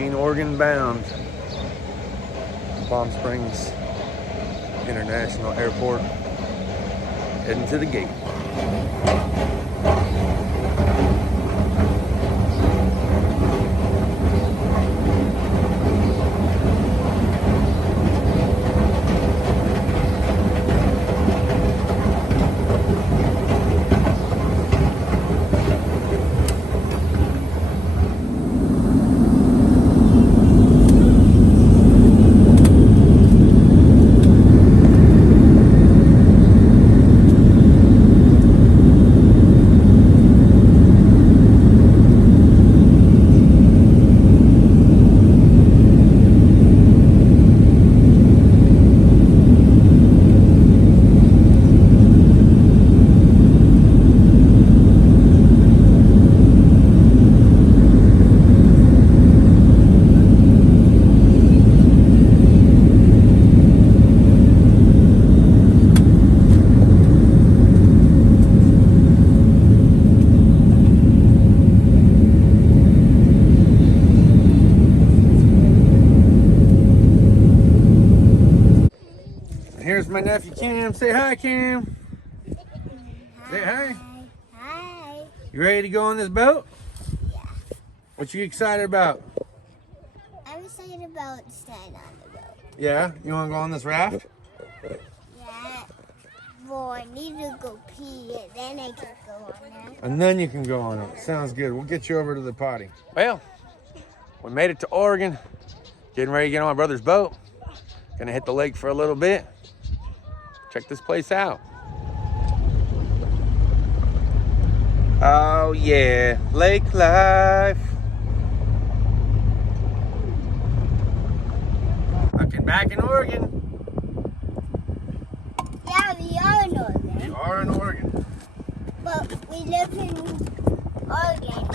Eugene, Oregon bound. Palm Springs International Airport. Heading to the gate. Here's my nephew Cam. Say hi, Cam. Hi. Say hi. Hi. You ready to go on this boat? Yeah. What you excited about? I'm excited about staying on the boat. Yeah? You want to go on this raft? Yeah. Well, I need to go pee and then I can go on there. And then you can go on it. Sounds good. We'll get you over to the potty. Well, we made it to Oregon. Getting ready to get on my brother's boat. Gonna hit the lake for a little bit. Check this place out. Oh yeah, lake life. Fucking back in Oregon. Yeah, we are in Oregon. You are in Oregon. But we live in Oregon.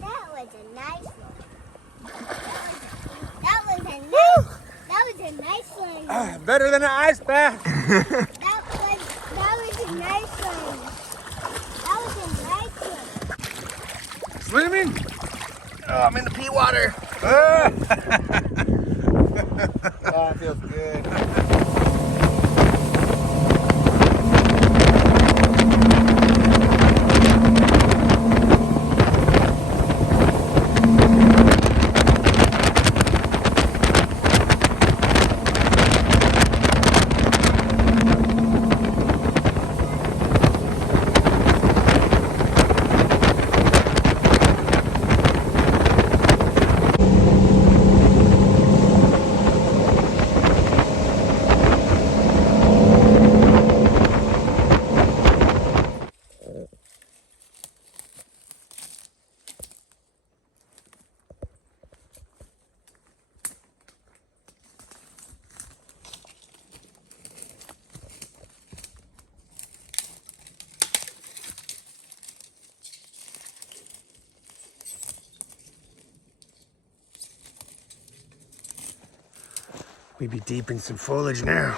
That was a nice one. That was a nice one. Better than an ice bath. That was a nice one. That was a nice one. Swimming? Oh, I'm in the pee water. Oh, it feels good. We be deep in some foliage now.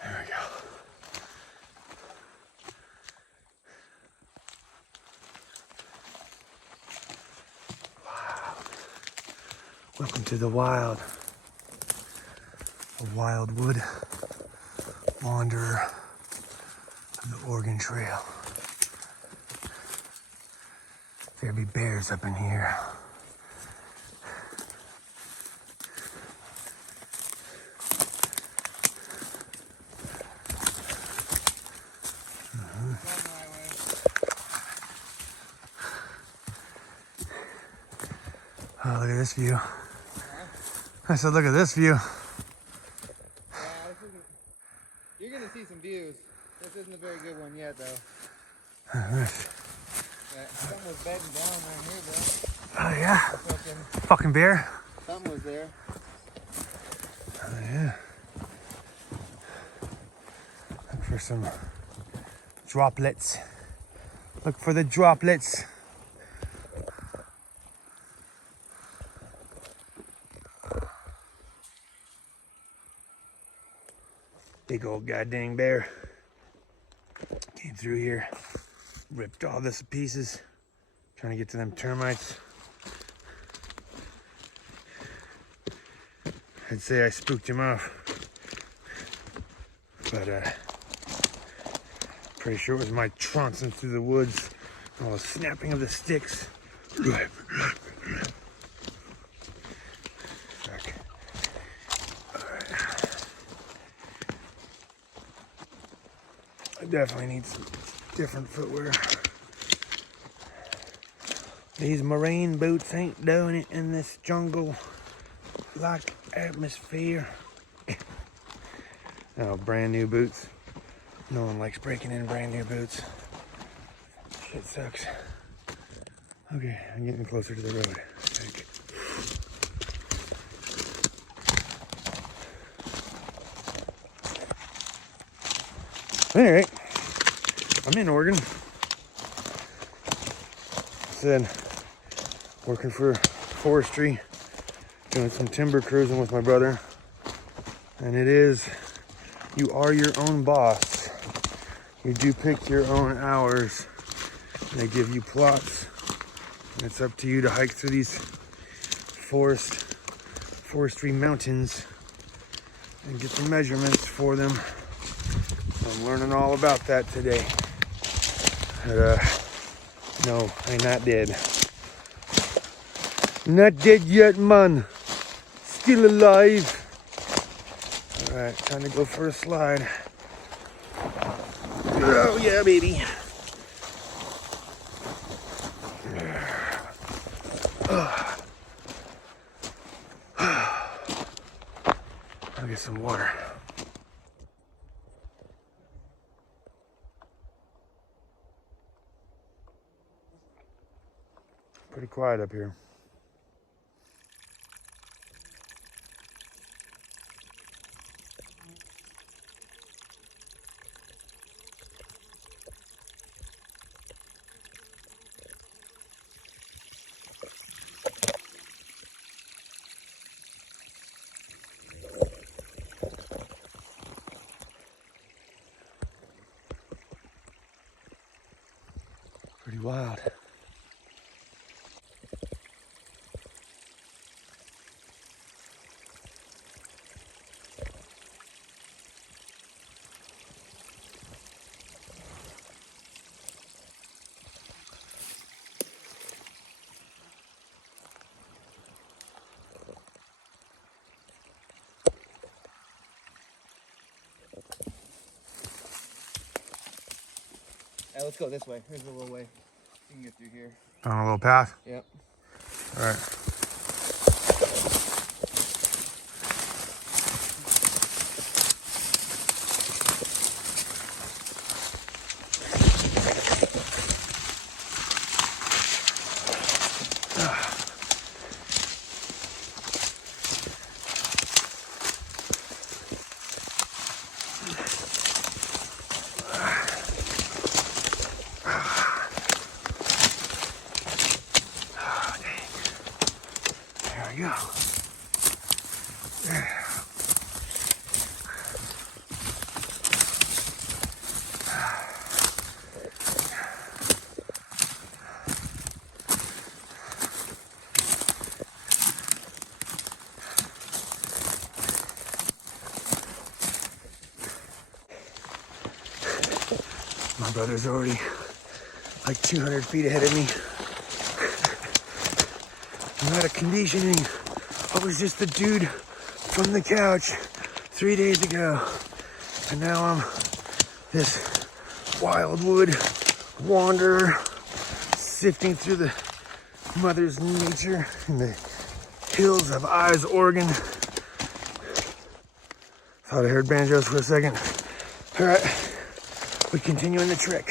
There we go. Wow. Welcome to the wild. A wildwood wanderer of the Oregon Trail. There be bears up in here. Oh, look at this view. I said, look at this view. You're gonna see some views. This isn't a very good one yet, though. Alright. Yeah, something was bedding down right here, bro. Oh yeah? Fucking bear? Something was there. Oh yeah. Look for some droplets. Look for the droplets. Big old goddamn bear. Came through here, ripped all this to pieces, trying to get to them termites. I'd say I spooked him off, but pretty sure it was my trouncing through the woods, all the snapping of the sticks. Fuck. All right. I definitely need some different footwear. These marine boots ain't doing it in this jungle-like atmosphere. Oh, brand new boots. No one likes breaking in brand new boots. Shit sucks. Okay, I'm getting closer to the road. Alright, I'm in Oregon. Said, working for forestry, doing some timber cruising with my brother. And it is, you are your own boss. You do pick your own hours. They give you plots. And it's up to you to hike through these forestry mountains and get the measurements for them. So I'm learning all about that today. But, no, I'm not dead. Not dead yet, man. Still alive. All right, time to go for a slide. Oh yeah, baby. I'll get some water. Pretty quiet up here. Pretty wild. Hey, let's go this way. Here's a little way. You can get through here. On a little path? Yep. All right. There we go. My brother's already like 200 feet ahead of me. I'm out of conditioning. I was just the dude from the couch 3 days ago. And now I'm this wildwood wanderer sifting through the mother's nature in the hills of Eyes, Oregon. Thought I heard banjos for a second. All right, we continue in the trek.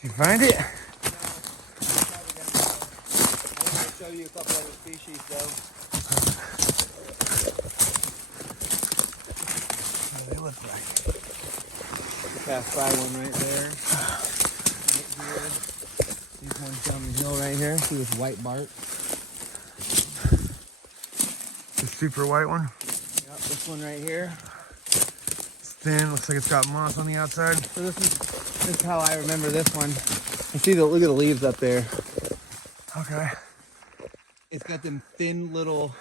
You find it? I want to show you a couple other species though. What do they look like? Passed by one right there. Right here. These ones down the hill right here. See this white bark? The super white one? Yep, this one right here. It's thin, looks like it's got moss on the outside. So this is how I remember this one. You see look at the leaves up there. Okay. It's got them thin little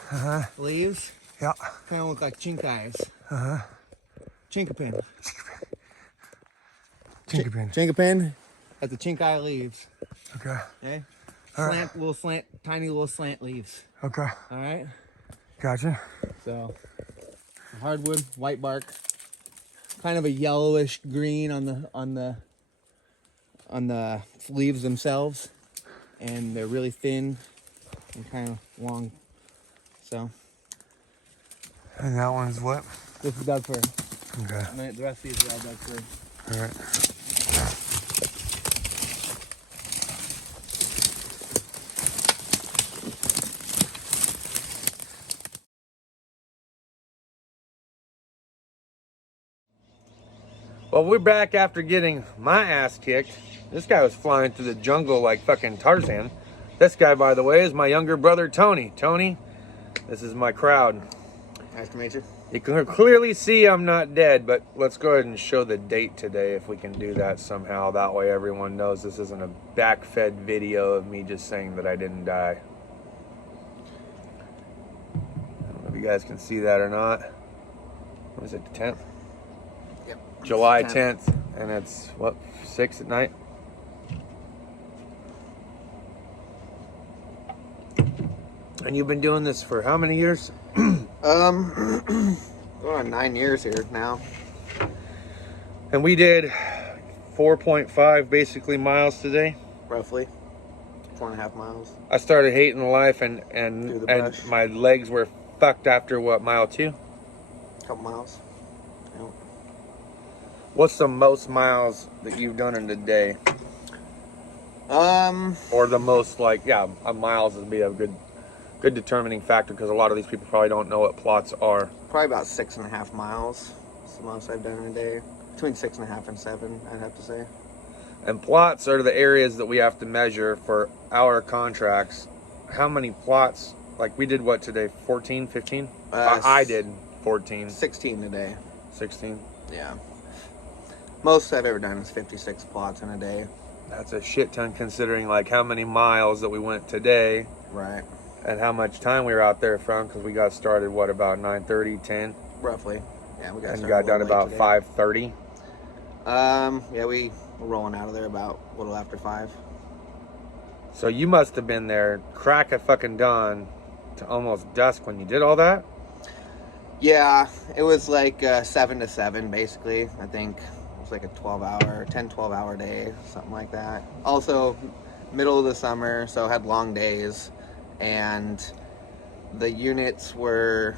leaves. Yeah. Kind of look like chink eyes. Chinkapin. Chinkapin. Chinkapin. Got the chink eye leaves. Okay. Okay. Alright. Tiny little slant leaves. Okay. All right. Gotcha. So, hardwood, white bark, kind of a yellowish green on the leaves themselves, and they're really thin and kind of long. So, And that one's what? this is Doug fir. Okay. And the rest of these are all Doug fir. All right. Well, we're back after getting my ass kicked. This guy was flying through the jungle like fucking Tarzan. This guy, by the way, is my younger brother, Tony. Tony, this is my crowd. Nice to meet you. You can clearly see I'm not dead, but let's go ahead and show the date today if we can do that somehow. That way everyone knows this isn't a back-fed video of me just saying that I didn't die. I don't know if you guys can see that or not. What is it, the 10th? Yep. July 10th, and it's, what, 6 at night? And you've been doing this for how many years? Going on 9 years here now. And we did 4.5 basically miles today. Roughly 4.5 miles. I started hating life and Through the brush. my legs were fucked after what, mile 2? Couple miles. Yep. What's the most miles that you've done in a day? Or the most, like, yeah, miles would be a good determining factor, because a lot of these people probably don't know what plots are. Probably about 6.5 miles. That's the most I've done in a day. Between 6.5 and 7, I'd have to say. And plots are the areas that we have to measure for our contracts. How many plots? Like, we did what today? 14, 15? I did 14. 16 today. 16. Yeah. Most I've ever done is 56 plots in a day. That's a shit ton considering like how many miles that we went today. Right. And how much time we were out there from, because we got started, what, about 9:30, 10? Roughly. Yeah, we got And started got a done little about late 5:30. Yeah, we were rolling out of there about a little after 5. So you must have been there crack of fucking dawn to almost dusk when you did all that? Yeah, it was like 7 to 7, basically. I think it was like a 10-12 hour day, something like that. Also, middle of the summer, so had long days. And the units were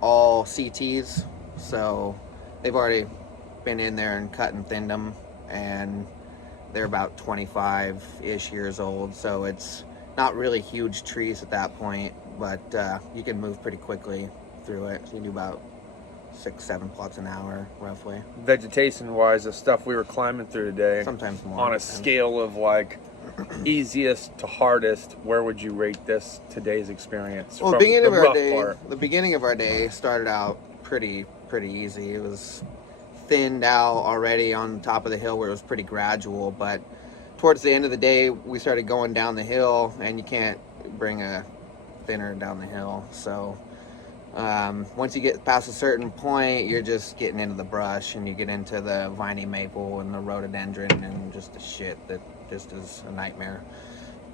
all CTs, so they've already been in there and cut and thinned them, and they're about 25-ish years old, so it's not really huge trees at that point, but you can move pretty quickly through it. So you can do about 6-7 plots an hour, roughly. Vegetation-wise, the stuff we were climbing through today, Sometimes more. on a scale of like easiest to hardest, where would you rate this today's experience? Well, from the beginning of our day started out pretty easy. It was thinned out already on top of the hill where it was pretty gradual, but towards the end of the day we started going down the hill, and you can't bring a thinner down the hill. So once you get past a certain point, you're just getting into the brush, and you get into the viney maple and the rhododendron and just the shit that just is a nightmare.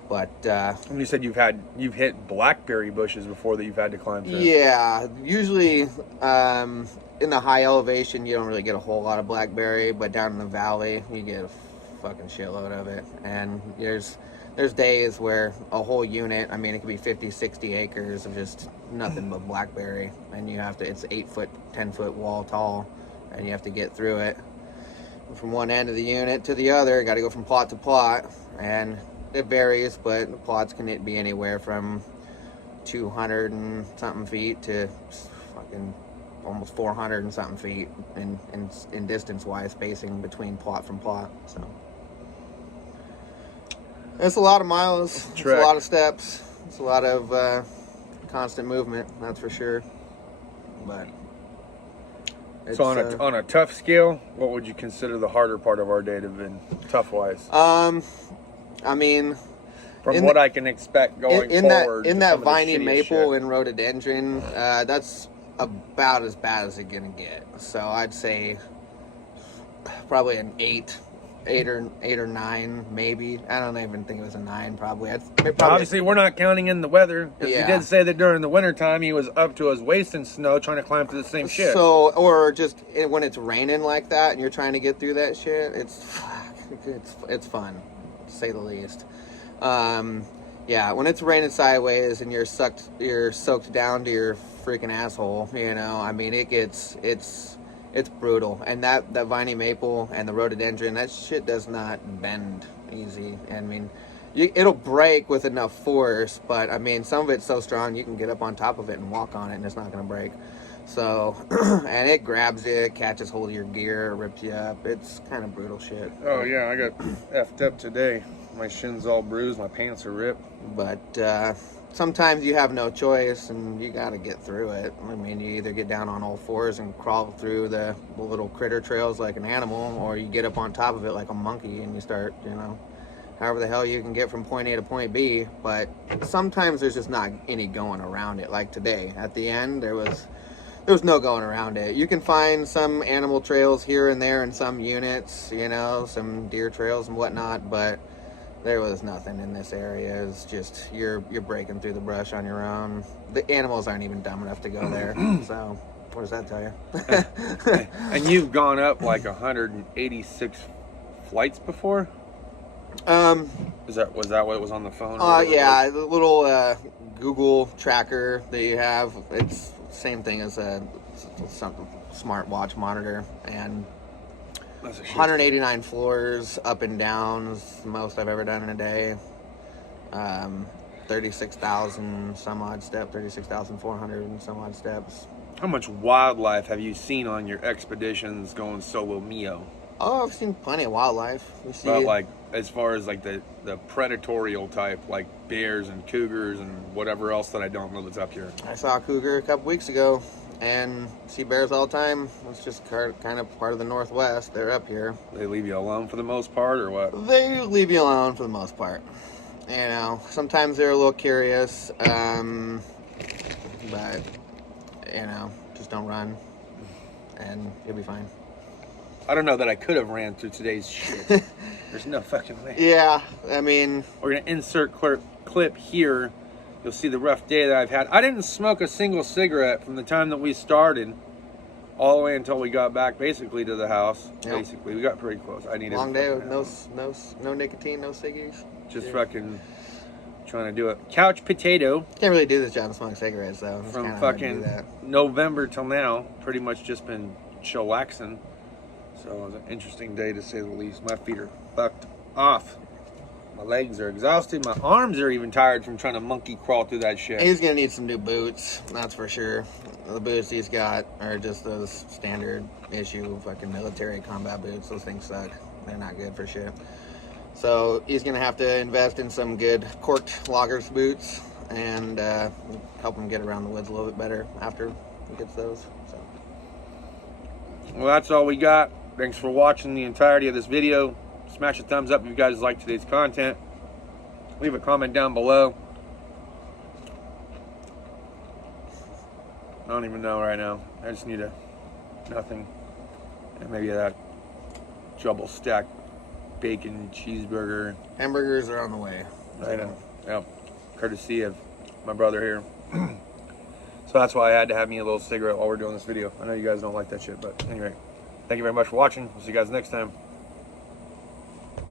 But and you said you've hit blackberry bushes before that you've had to climb through. yeah, usually in the high elevation you don't really get a whole lot of blackberry, but down in the valley you get a fucking shitload of it. And there's days where a whole unit, I mean it could be 50-60 acres of just nothing but blackberry, and you have to, it's 8 foot 10 foot wall tall, and you have to get through it. from one end of the unit to the other. Got to go from plot to plot, and it varies, but the plots can be anywhere from 200 and something feet to fucking almost 400 and something feet in distance-wise spacing between plot from plot. So it's a lot of miles. It's a lot of steps. It's a lot of constant movement. That's for sure. But so on a tough scale, what would you consider the harder part of our day to have been, tough-wise? I mean, from what I can expect going forward. In that viney maple and rhododendron, that's about as bad as it's gonna get. So I'd say probably an 8 or 9, maybe. I don't even think it was a 9. Probably. Obviously, we're not counting in the weather. He did say that during the wintertime he was up to his waist in snow trying to climb through the same shit. So, or just when it's raining like that and you're trying to get through that shit, it's fun, to say the least. Yeah, when it's raining sideways and you're soaked down to your freaking asshole, you know, I mean, it's brutal. And that viney maple and the rhododendron, that shit does not bend easy. I mean, it'll break with enough force, but I mean, some of it's so strong you can get up on top of it and walk on it and it's not going to break. So, and it grabs you, it catches hold of your gear, rips you up. It's kind of brutal shit. Oh yeah, I got effed up today. My shin's all bruised, my pants are ripped. But sometimes you have no choice and you got to get through it. I mean, you either get down on all fours and crawl through the little critter trails like an animal, or you get up on top of it like a monkey and you start, you know, however the hell you can get from point A to point B. But sometimes there's just not any going around it. Like today, at the end, there was no going around it. You can find some animal trails here and there in some units, you know, some deer trails and whatnot, but there was nothing in this area. It's just you're breaking through the brush on your own. The animals aren't even dumb enough to go there. So what does that tell you? And you've gone up like 186 flights before? Was that what was on the phone? Yeah, the little Google tracker that you have. It's same thing as a smartwatch monitor, and 189 floors up and down is the most I've ever done in a day. 36,000 some odd steps, 36,400 and some odd steps. How much wildlife have you seen on your expeditions going solo Mio? Oh, I've seen plenty of wildlife. But like, as far as like the predatorial type, like bears and cougars and whatever else that I don't know that's up here. I saw a cougar a couple weeks ago, and see bears all the time. It's just kind of part of the Northwest. They're up here. They leave you alone for the most part, or what? They leave you alone for the most part. You know, sometimes they're a little curious, but you know, just don't run, and you'll be fine. I don't know that I could have ran through today's shit. There's no fucking way. Yeah, I mean, we're gonna insert clip here. You'll see the rough day that I've had. I didn't smoke a single cigarette from the time that we started all the way until we got back basically to the house. Yep. Basically, we got pretty close. I needed long day with no nicotine, no ciggies. Just fucking trying to do it. Couch potato. Can't really do this job smoking cigarettes though. It's from fucking November till now, pretty much just been chillaxing. So it was an interesting day to say the least. My feet are fucked off. My legs are exhausted. My arms are even tired from trying to monkey crawl through that shit. He's gonna need some new boots, that's for sure. The boots he's got are just those standard issue fucking military combat boots. Those things suck. They're not good for shit. So he's gonna have to invest in some good corked loggers boots and help him get around the woods a little bit better after he gets those. So. Well, that's all we got. Thanks for watching the entirety of this video. Smash a thumbs up if you guys like today's content. Leave a comment down below. I don't even know right now. I just need nothing. And maybe that double stack bacon cheeseburger. Hamburgers are on the way. I know. Yep. Courtesy of my brother here. So that's why I had to have me a little cigarette while we're doing this video. I know you guys don't like that shit, but anyway. Thank you very much for watching. We'll see you guys next time.